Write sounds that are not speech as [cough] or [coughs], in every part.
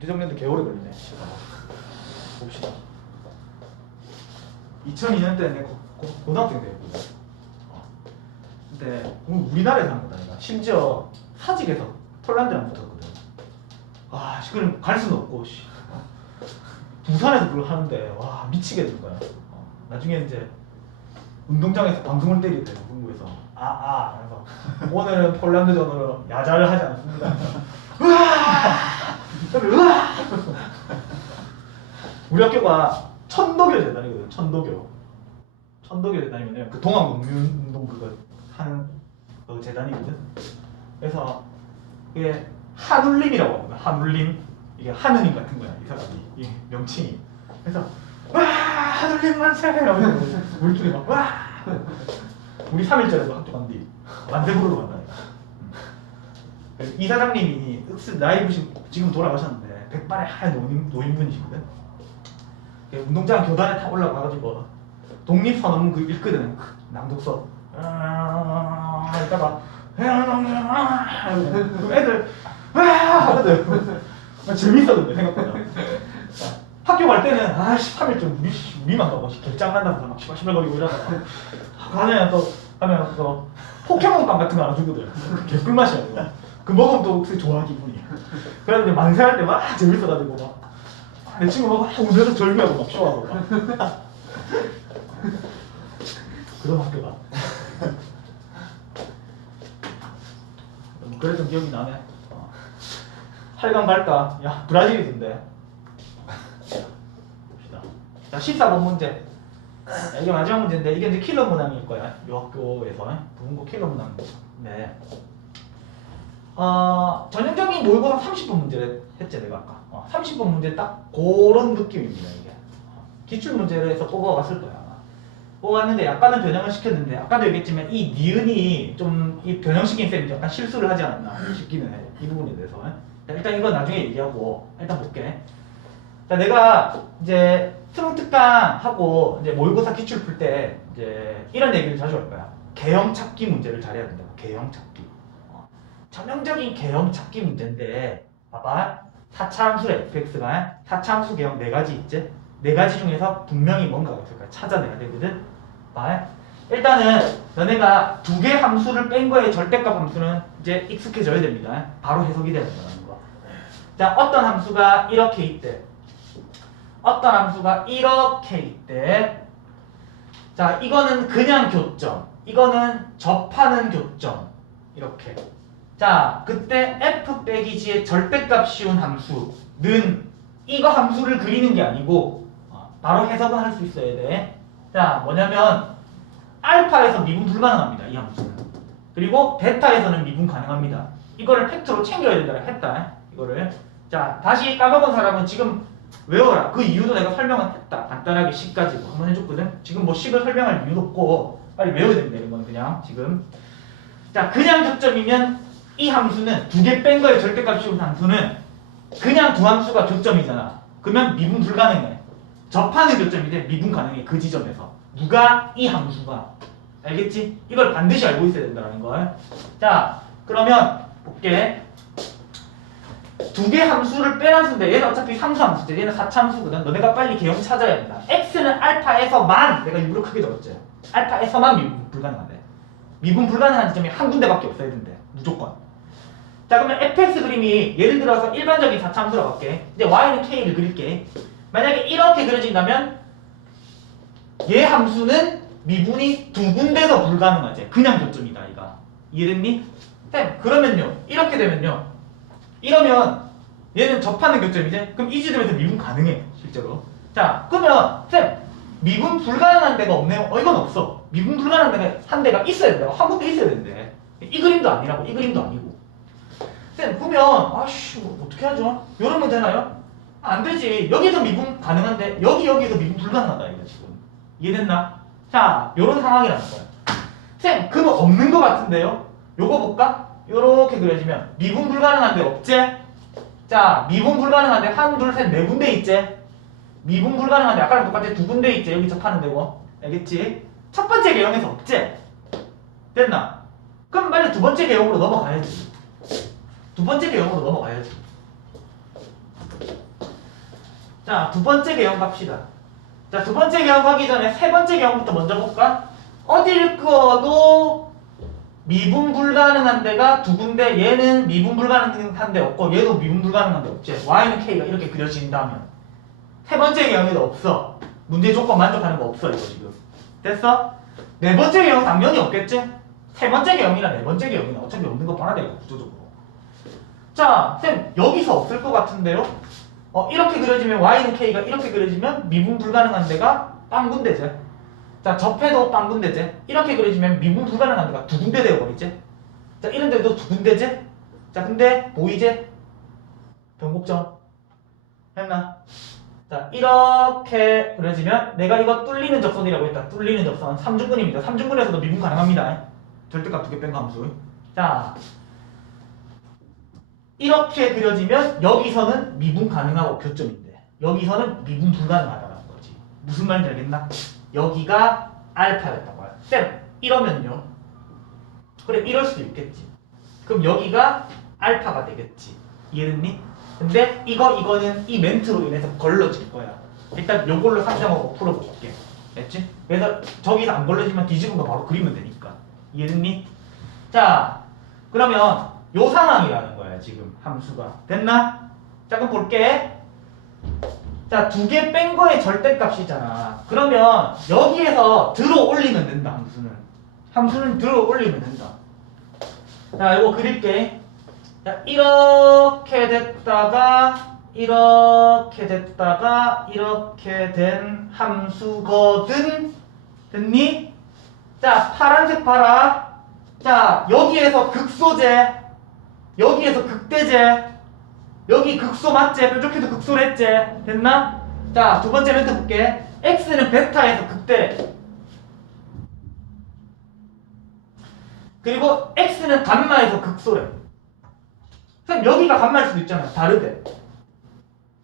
정리하는데 개오래 걸리네. 봅시다. 2002년 때 내가 고- 고등학생. 어. 근데 그건 우리나라에서 한 거다. 내가. 심지어 사직에서 폴란드랑 붙었거든. 아, 씨, 그럼 갈 수는 없고, 씨. 어. 부산에서 그걸 하는데, 와, 미치겠는 거야. 어. 나중에 이제 운동장에서 방송을 때리게 돼요, 공부에서. 아, 아, 그래서 오늘은 폴란드전으로 야자를 하지 않습니다. [laughs] 우리 학교가 천도교 재단이거든, 천도교. 천도교 재단이면 그 동학농민운동 그거 하는 그 재단이거든. 그래서 이게 한울림이라고 합니다. 한울림. 이게 한은임 같은 거야, 이 사람이. 이 명칭이. 그래서 와 한울림 만세! 이러면서 우리끼리 막 와! 우리 3일절에도 학교 간뒤 만세 부르러 간다니까. 그래서 이 사장님이 흑스 나이 드신 지금 돌아가셨는데 백발의 하얀 노인, 노인분이시거든. 그 운동장 교단에 타 올라가가지고 독립선언문 그 읽거든. 낭독서. 아, 이따가 그럼 애들 와 하거든. 재밌었는데 생각보다. 자, 학교 갈 때는 아 13일 좀 우리 우리만 가고 결장 난다면서 막 시발시발거리고 이러다가. 가면 또 가면 또 포켓몬빵 같은 거 하나 주거든. 개꿀맛이야 그거 그또 혹시 좋아 기분이? 그래서 이제 만세할 때 막 재밌어가지고 막. 내 친구 막 운전해서 절규하고 막 쇼하고 막. [laughs] 그런 학교가. 뭐 그랬던 기억이 나네. 어. 8강 갈까? 야 브라질이던데. 봅시다. 자 14번 문제. 자, 이게 마지막 문제인데 이게 이제 킬러 문항일 거야 이 학교에서. 부문고 킬러 문항. 네. 어, 전형적인 모의고사 30분 문제를 했지 내가 아까. 어, 30분 문제 딱 그런 느낌입니다 이게. 어, 기출 문제를 해서 뽑아왔을 거야 아마. 뽑았는데 약간은 변형을 시켰는데 아까도 얘기했지만 이 니은이 좀 이 변형시킨 쌤이 약간 실수를 하지 않았나 싶기는 해이 부분에 대해서 자, 일단 이건 나중에 얘기하고 일단 볼게. 자 내가 이제 수능 특강 하고 이제 모의고사 기출 풀 때 이제 이런 얘기를 자주 할 거야. 개형 찾기 문제를 잘해야 된다 개형 찾기. 어, 전형적인 개형 찾기 문제인데 봐봐. 4차 함수의 fx가. 4차 함수 개형 네 가지 있지? 네 가지 중에서 분명히 뭔가가 있을 거야. 찾아내야 되거든. 봐. 일단은 너네가 두 개 함수를 뺀 거에 절대값 함수는 이제 익숙해져야 됩니다. 바로 해석이 되는 거라는 거. 자 어떤 함수가 이렇게 있대? 어떤 함수가 이렇게 있대? 자 이거는 그냥 교점. 이거는 접하는 교점. 이렇게 자, 그때 f 빼기 g의 절대값 씌운 함수는 이거 함수를 그리는 게 아니고 어, 바로 해석은 할 수 있어야 돼. 자, 뭐냐면 알파에서 미분 불가능합니다. 이 함수는. 그리고 베타에서는 미분 가능합니다. 이거를 팩트로 챙겨야 된다 했다. 이거를. 자, 다시 까먹은 사람은 지금 외워라. 그 이유도 내가 설명은 했다. 간단하게 10까지 뭐 한번 해줬거든. 지금 뭐 10을 설명할 이유도 없고 빨리 외워야 됩니다. 이건 그냥 지금. 자, 그냥 교점이면 이 함수는 두 개 뺀 거에 절대값 씌운 함수는 그냥 두 함수가 교점이잖아. 그러면 미분 불가능해. 접하는 교점인데 미분 가능해. 그 지점에서. 누가 이 함수가. 알겠지? 이걸 반드시 알고 있어야 된다는 걸. 자, 그러면 볼게. 두 개 함수를 뺀 함수인데 얘는 어차피 상수 함수지. 얘는 4차 함수거든. 너네가 빨리 개형 찾아야 된다. x는 알파에서만 내가 일부러 크게 적었지. 알파에서만 미분 불가능하대. 미분 불가능한 지점이 한 군데밖에 없어야 된대. 무조건. 자 그러면 fx 그림이 예를 들어서 일반적인 4차 함수라고 할게. 이제 y는 k를 그릴게. 만약에 이렇게 그려진다면 얘 함수는 미분이 두 군데서 불가능하지 그냥 교점이다 이가 이해됐니? 쌤 그러면요. 이렇게 되면요. 이러면 얘는 접하는 교점이지? 그럼 이 지점에서 미분 가능해 실제로. 자 그러면 쌤 미분 불가능한 데가 없네요. 어 이건 없어. 미분 불가능한 데가 한 데가 있어야 된다고. 한 군데 있어야 된대. 이 그림도 아니라고. 이 그림도 아니고 쌤 보면 아씨 뭐 어떻게 하죠? 이러면 되나요? 안 되지 여기서 미분 가능한데 여기 여기서 미분 불가능하다 이거 지금 이해됐나? 자 요런 상황이라는 거야 쌤 그거 없는 거 같은데요? 요거 볼까? 요렇게 그려지면 미분 불가능한데 없지? 자 미분 불가능한데 한, 둘, 셋, 네 군데 있지? 미분 불가능한데 아까랑 똑같이 두 군데 있지? 여기 접하는 데고 알겠지? 첫 번째 개형에서 없지? 됐나? 그럼 빨리 두 번째 개형으로 넘어가야지 두 번째 개형으로 넘어가야지. 자, 두 번째 개형 갑시다. 자, 두 번째 개형 가기 전에 세 번째 개형부터 먼저 볼까? 어딜 그어도 미분 불가능한 데가 두 군데 얘는 미분 불가능한 데 없고 얘도 미분 불가능한 데 없지. y는 k가 이렇게 그려진다면 세 번째 개형에도 없어. 문제 조건 만족하는 거 없어 이거 지금. 됐어? 네 번째 개형 당연히 없겠지? 세 번째 개형이나 네 번째 개형이나 어차피 없는 거 이거 구조적으로. 자, 쌤 여기서 없을 것 같은데요? 어, 이렇게 그려지면 y는 k가 이렇게 그려지면 미분 불가능한 데가 빵 군데지. 자, 접해도 빵 군데지. 이렇게 그려지면 미분 불가능한 데가 두 군데 되어버리지. 자, 이런 데도 두 군데지. 자, 근데 보이지? 변곡점. 했나? 자, 이렇게 그려지면 내가 이거 뚫리는 접선이라고 했다. 뚫리는 접선. 3중근입니다. 3중근에서도 미분 가능합니다. 절대값 두 개뺀 함수. 자, 이렇게 그려지면 여기서는 미분 가능하고 교점인데 여기서는 미분 불가능하다는 거지. 무슨 말인지 알겠나? 여기가 알파였다고 요 쌤, 이러면요. 그래, 이럴 수도 있겠지. 그럼 여기가 알파가 되겠지. 이해됐니? 근데 이거 이거는 이 멘트로 인해서 걸러질 거야. 일단 요걸로 상정하고 풀어볼게. 됐지? 그래서 저기서 안 걸러지면 뒤집은 거 바로 그리면 되니까. 이해됐니? 자, 그러면 요 상황이라는 거야 지금 함수가. 됐나? 자, 그럼 볼게. 자, 두 개 뺀 거의 절대값이잖아. 그러면 여기에서 들어 올리면 된다, 함수는. 함수는 들어 올리면 된다. 자, 이거 그릴게. 자, 이렇게 됐다가 이렇게 됐다가 이렇게 된 함수거든. 됐니? 자, 파란색 봐라. 자, 여기에서 극소제, 여기에서 극대제, 여기 극소 맞지? 뾰족해도 극소를 했지? 됐나? 자, 두 번째 멘트 볼게. x는 베타에서 극대래. 그리고 x는 감마에서 극소래. 선 여기가 감마일 수도 있잖아. 다르대.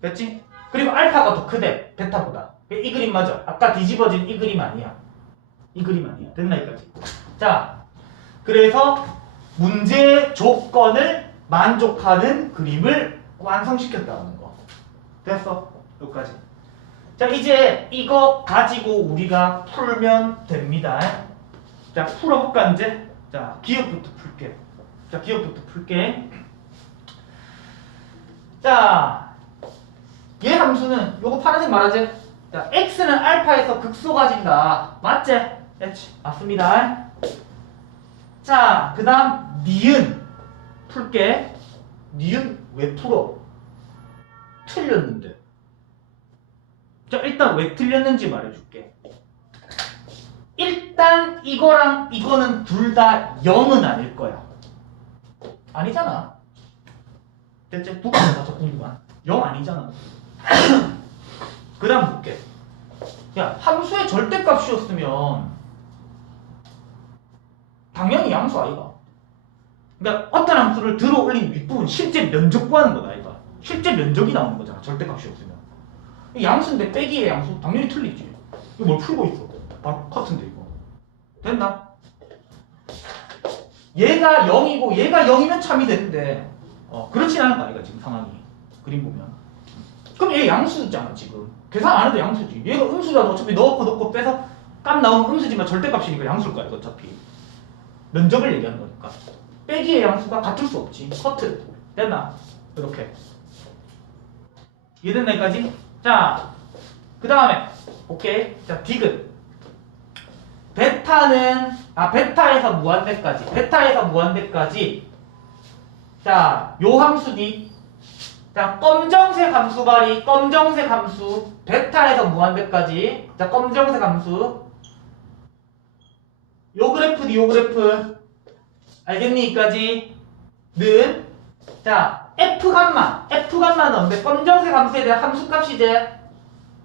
됐지? 그리고 알파가 더 크대. 베타보다. 이 그림 맞아. 아까 뒤집어진 이 그림 아니야. 이 그림 아니야. 됐나 여기까지? 자, 그래서 문제 조건을 만족하는 그림을 완성시켰다는 거. 됐어? 여기까지. 자, 이제 이거 가지고 우리가 풀면 됩니다. 자, 풀어볼까, 이제? 자, 기억부터 풀게. 자, 기억부터 풀게. 자, 얘 함수는 요거 파란색 말하지? 자, x는 알파에서 극소 가진다. 맞지? H. 맞습니다. 자, 그 다음 니은 풀게. 니은 왜 풀어? 틀렸는데. 자, 일단 왜 틀렸는지 말해줄게. 일단 이거랑 이거는 둘 다 0은 아닐 거야. 아니잖아. 대체 누가 맞아 궁금한? 0 아니잖아. [coughs] 그 다음 볼게. 야, 함수의 절대값이었으면 당연히 양수 아이가. 그러니까 어떤 함수를 들어 올린 윗부분 실제 면적 구하는 거다 아이가. 실제 면적이 나오는 거잖아. 절대값이었으면. 이 양수인데 빼기의 양수 당연히 틀리지. 이거 뭘 풀고 있어? 바로 커트인데 이거. 됐나? 얘가 0이고 얘가 0이면 참이 되는데 어, 그렇진 않은 거 아이가 지금 상황이. 그림 보면. 그럼 얘 양수잖아 지금. 계산 안 해도 양수지. 얘가 음수라도 어차피 넣고 넣고 빼서 값 나오면 음수지만 절대값이니까 양수일 거야 어차피. 면적을 얘기하는 거니까. 빼기의 양수가 같을 수 없지. 커트. 됐나? 이렇게. 이해됐나 여기까지? 자, 그 다음에 오케이. 자, 디귿. 베타는 아 베타에서 무한대까지. 베타에서 무한대까지. 자, 요 함수니. 자, 검정색 함수 발이 검정색 함수. 베타에서 무한대까지. 자, 검정색 함수. 요 그래프니 요 그래프. 알겠니? 이까지. 는. 자, f 감마. f 감마는 뭔데? 검정색 함수에 대한 함수 값이제.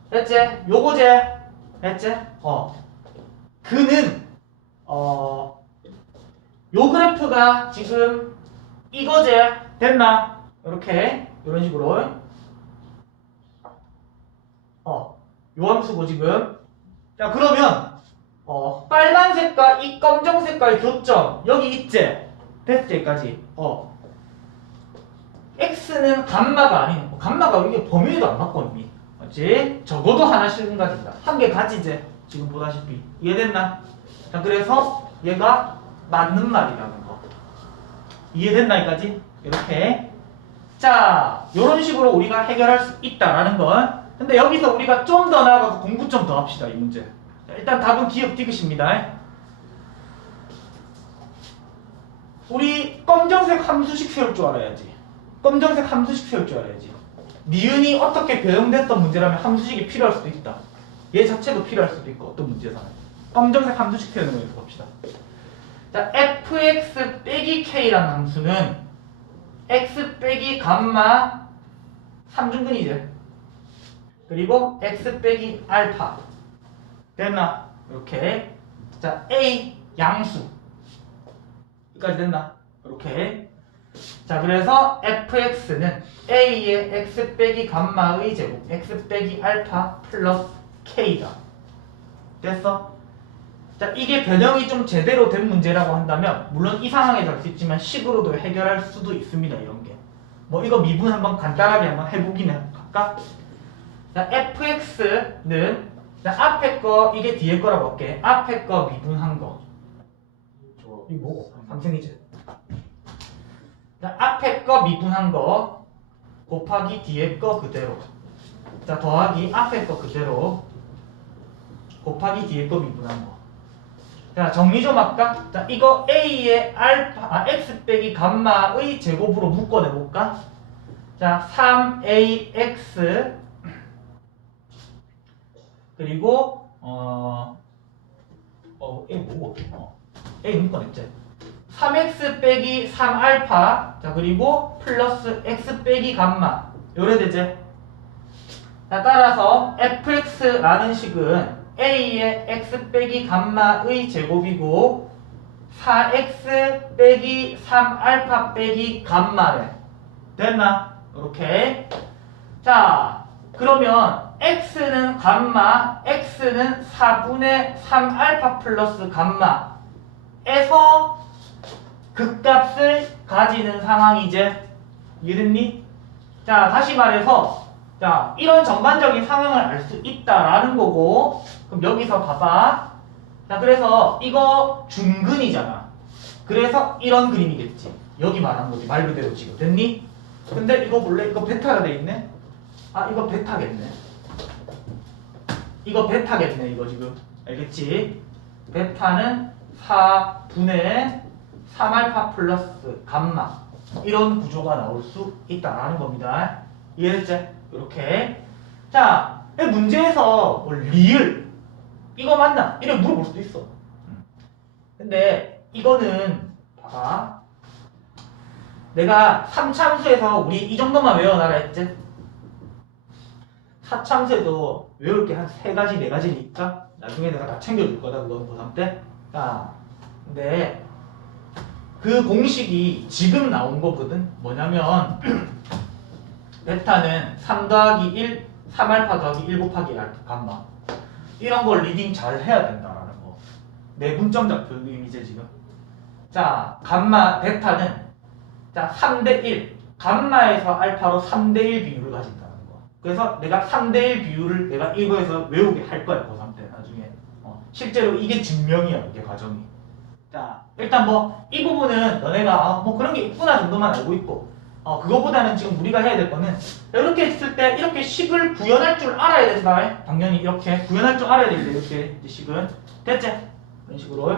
됐지? 요거제. 됐지? 어. 그는 어. 요 그래프가 지금 이거제. 됐나? 이렇게 이런 식으로 어. 요 함수고 지금. 자, 그러면 어, 빨간색과 이 검정색과의 교점 여기 있지? 됐지까지. 어. x는 감마가 아닌 감마가 이게 범위에도 안 맞고 이미 맞지? 적어도 하나씩은 가진다. 한 개 가지제. 지금 보다시피 이해됐나? 자 그래서 얘가 맞는 말이라는 거. 이해됐나이까지? 이렇게. 자, 이런 식으로 우리가 해결할 수 있다라는 건. 근데 여기서 우리가 좀 더 나아가서 공부 좀 더 합시다 이 문제. 자, 일단 답은 기억 디귿입니다. 우리 검정색 함수식 세울 줄 알아야지. 검정색 함수식 세울 줄 알아야지. 니은이 어떻게 배형됐던 문제라면 함수식이 필요할 수도 있다. 얘 자체도 필요할 수도 있고 어떤 문제에서는. 검정색 함수식 세우는 거에서 봅시다. 자, fx 빼기 k라는 함수는 x 빼기 감마 3중근이지. 그리고 x 빼기 알파. 됐나? 이렇게. 자, a 양수. 여기까지 됐나? 이렇게. 자, 그래서 fx는 a의 x 빼기 감마의 제곱, x 빼기 알파 플러스 k다. 됐어? 자, 이게 변형이 좀 제대로 된 문제라고 한다면, 물론 이 상황에서 할수 있지만 식으로도 해결할 수도 있습니다, 이런 게. 뭐, 이거 미분 한번 간단하게 한번 해보긴 할까? 자, fx는, 자, 앞에 거, 이게 뒤에 거라고 할게. 앞에 거 미분한 거. 이거 뭐고? 삼성이지. 자, 앞에 거 미분한 거 곱하기 뒤에 거 그대로. 자, 더하기 앞에 거 그대로 곱하기 뒤에 거 미분한 거. 자, 정리 좀 할까? 자, 이거 a의 알파, 아, x 빼기 감마의 제곱으로 묶어내볼까? 자, 3ax 그리고 어, 어, 뭐고? 어, a 묶어 냈지? 3x 빼기 3알파 자 그리고 플러스 x 빼기 감마 요래 되지? 자 따라서 fx라는 식은 a의 x 빼기 감마의 제곱이고 4x 빼기 3알파 빼기 감마래 됐나? 이렇게 자 그러면 x는 감마 x는 4분의 3알파 플러스 감마에서 극값을 가지는 상황이제 이해됐니? 자 다시 말해서 자 이런 전반적인 상황을 알 수 있다라는 거고 그럼 여기서 봐봐. 자 그래서 이거 중근이잖아. 그래서 이런 그림이겠지. 여기 말한 거지. 말 그대로 지금. 됐니? 근데 이거 볼래? 이거 베타가 돼 있네? 아 이거 베타겠네 이거 베타겠네 이거 지금 알겠지? 베타는 4분의 3알파 플러스 감마 이런 구조가 나올 수 있다라는 겁니다. 이해됐지? 이렇게 자이 문제에서 뭐 리을 이거 맞나? 이렇게 물어볼 수도 있어. 음. 근데 이거는 봐봐 내가 3참수에서 우리 이 정도만 외워놔라 했지? 4참수에도 외울 게 한 세 가지 네 가지니까 나중에 내가 다 챙겨줄 거다 그건 고3 때. 자 근데 그 공식이 지금 나온 거거든. 뭐냐면 [clears throat] 베타는 3 더하기 1, 3알파 더하기 1 곱하기 알파 감마 이런 걸 리딩 잘 해야 된다라는 거. 내분점 잡표 의미제 지금. 자 감마 베타는 자 3대 1 감마에서 알파로 3대 1 비율을 가진다는 거. 그래서 내가 3대 1 비율을 내가 이거에서 외우게 할 거야 고3 때 나중에. 어, 실제로 이게 증명이야 이게 과정이. 자, 일단 뭐 이 부분은 너네가 어, 뭐 그런 게 있구나 정도만 알고 있고 어, 그거보다는 지금 우리가 해야 될 거는 이렇게 했을 때 이렇게 식을 구현할 줄 알아야 되잖아 당연히 이렇게 구현할 줄 알아야 되는데 이렇게 식은 됐지? 이런 식으로